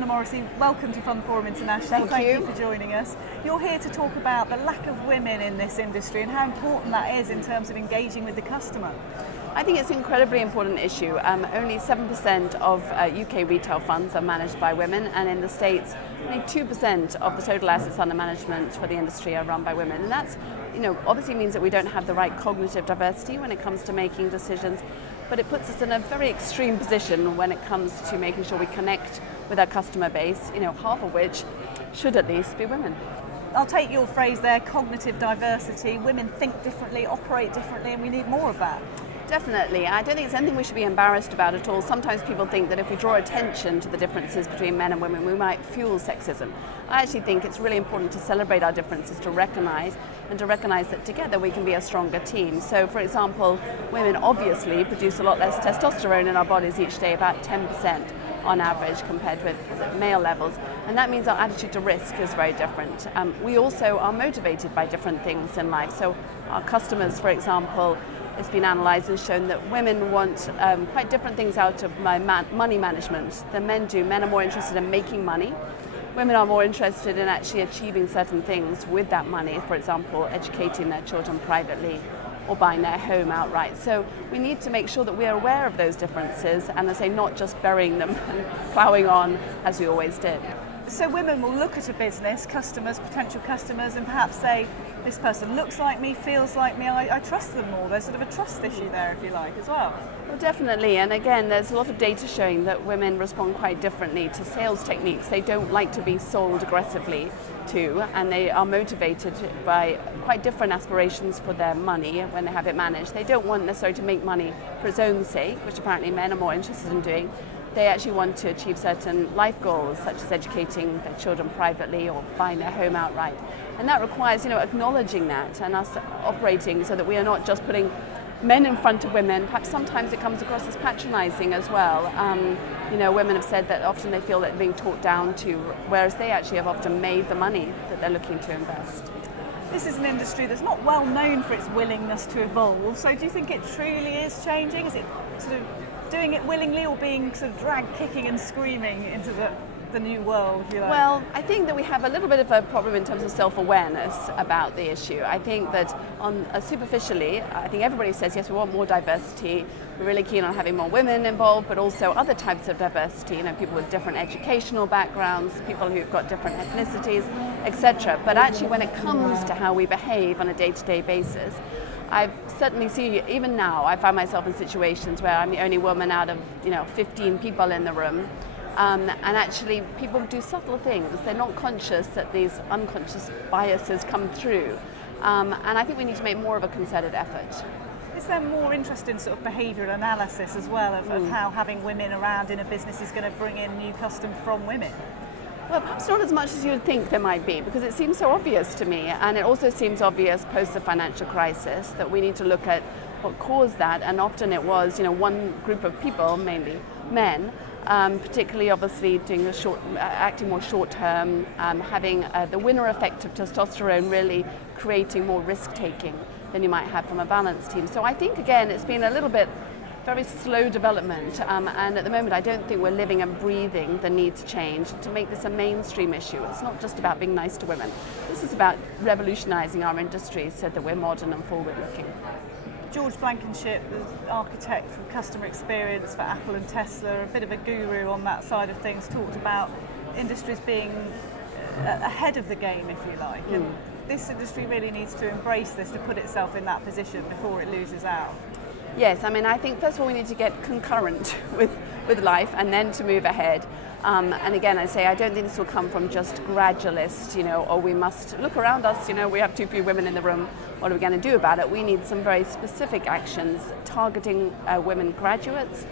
Helena Morrissey, welcome to FundForum International. Thank you for joining us. You're here to talk about the lack of women in this industry and how important that is in terms of engaging with the customer. I think it's an incredibly important issue. Only 7% of UK retail funds are managed by women, and in the States, only 2% of the total assets under management for the industry are run by women. And that's, obviously means that we don't have the right cognitive diversity when it comes to making decisions, but it puts us in a very extreme position when it comes to making sure we connect with our customer base, half of which should at least be women. I'll take your phrase there, cognitive diversity. Women think differently, operate differently, and we need more of that. Definitely. I don't think it's anything we should be embarrassed about at all. Sometimes people think that if we draw attention to the differences between men and women, we might fuel sexism. I actually think it's really important to celebrate our differences, to recognize that together we can be a stronger team. So, for example, women obviously produce a lot less testosterone in our bodies each day, about 10% on average compared with male levels. And that means our attitude to risk is very different. We also are motivated by different things in life. So our customers, for example, it's been analysed and shown that women want quite different things out of money management than men do. Men are more interested in making money. Women are more interested in actually achieving certain things with that money, for example, educating their children privately or buying their home outright. So we need to make sure that we're aware of those differences and, as I say, not just burying them and ploughing on as we always did. So women will look at a business, customers, potential customers, and perhaps say, this person looks like me, feels like me, I trust them more. There's sort of a trust issue there, if you like, as well. Well, definitely. And again, there's a lot of data showing that women respond quite differently to sales techniques. They don't like to be sold aggressively to, and they are motivated by quite different aspirations for their money when they have it managed. They don't want necessarily to make money for its own sake, which apparently men are more interested in doing. They actually want to achieve certain life goals, such as educating their children privately or buying their home outright. And that requires, acknowledging that and us operating so that we are not just putting men in front of women. Perhaps sometimes it comes across as patronizing as well. Women have said that often they feel that they're being talked down to, whereas they actually have often made the money that they're looking to invest. This is an industry that's not well known for its willingness to evolve. So do you think it truly is changing? Is it sort of doing it willingly or being sort of dragged kicking and screaming into the new world, if you like? Well, I think that we have a little bit of a problem in terms of self-awareness about the issue. I think that superficially, I think everybody says, yes, we want more diversity. We're really keen on having more women involved, but also other types of diversity, people with different educational backgrounds, people who've got different ethnicities, etc. But actually, when it comes to how we behave on a day-to-day basis, I certainly see, even now, I find myself in situations where I'm the only woman out of 15 people in the room. And actually, people do subtle things. They're not conscious that these unconscious biases come through. And I think we need to make more of a concerted effort. Is there more interest in sort of behavioural analysis as well of how having women around in a business is going to bring in new custom from women? Well, perhaps not as much as you would think there might be, because it seems so obvious to me, and it also seems obvious post the financial crisis that we need to look at what caused that, and often it was, one group of people, mainly men, particularly obviously doing acting more short-term, having the winner effect of testosterone really creating more risk-taking than you might have from a balanced team. So I think, again, it's been a little bit very slow development, and at the moment I don't think we're living and breathing the need to change, to make this a mainstream issue. It's not just about being nice to women. This is about revolutionising our industry so that we're modern and forward-looking. George Blankenship, the architect of customer experience for Apple and Tesla, a bit of a guru on that side of things, talked about industries being ahead of the game, if you like. And this industry really needs to embrace this to put itself in that position before it loses out. Yes, I think first of all we need to get concurrent with life and then to move ahead. And again, I don't think this will come from just gradualist, or we must look around us, we have too few women in the room, what are we going to do about it? We need some very specific actions targeting women graduates.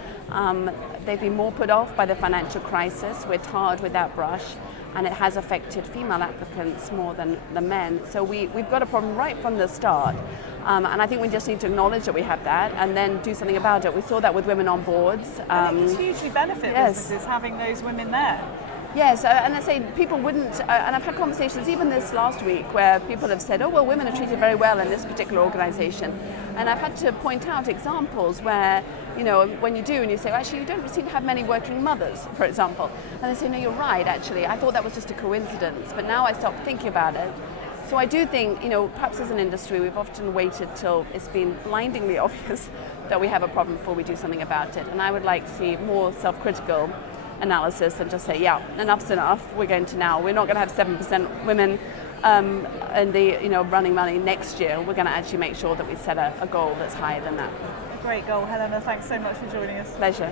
They've been more put off by the financial crisis. We're tarred with that brush, and it has affected female applicants more than the men. So we've got a problem right from the start. And I think we just need to acknowledge that we have that and then do something about it. We saw that with women on boards. And it's hugely benefit businesses having those women there. Yes, and I say people wouldn't, and I've had conversations even this last week where people have said, oh, well, women are treated very well in this particular organisation. And I've had to point out examples where, you know, when you do and you say, well, actually, you don't seem to have many working mothers, for example. And they say, no, you're right, actually. I thought that was just a coincidence, but now I stopped thinking about it. So I do think, you know, perhaps as an industry, we've often waited till it's been blindingly obvious that we have a problem before we do something about it. And I would like to see more self-critical analysis and just say, yeah, enough's enough. We're not going to have 7% women in the, you know, running money next year. We're going to actually make sure that we set a goal that's higher than that. A great goal, Helena. Thanks so much for joining us. Pleasure.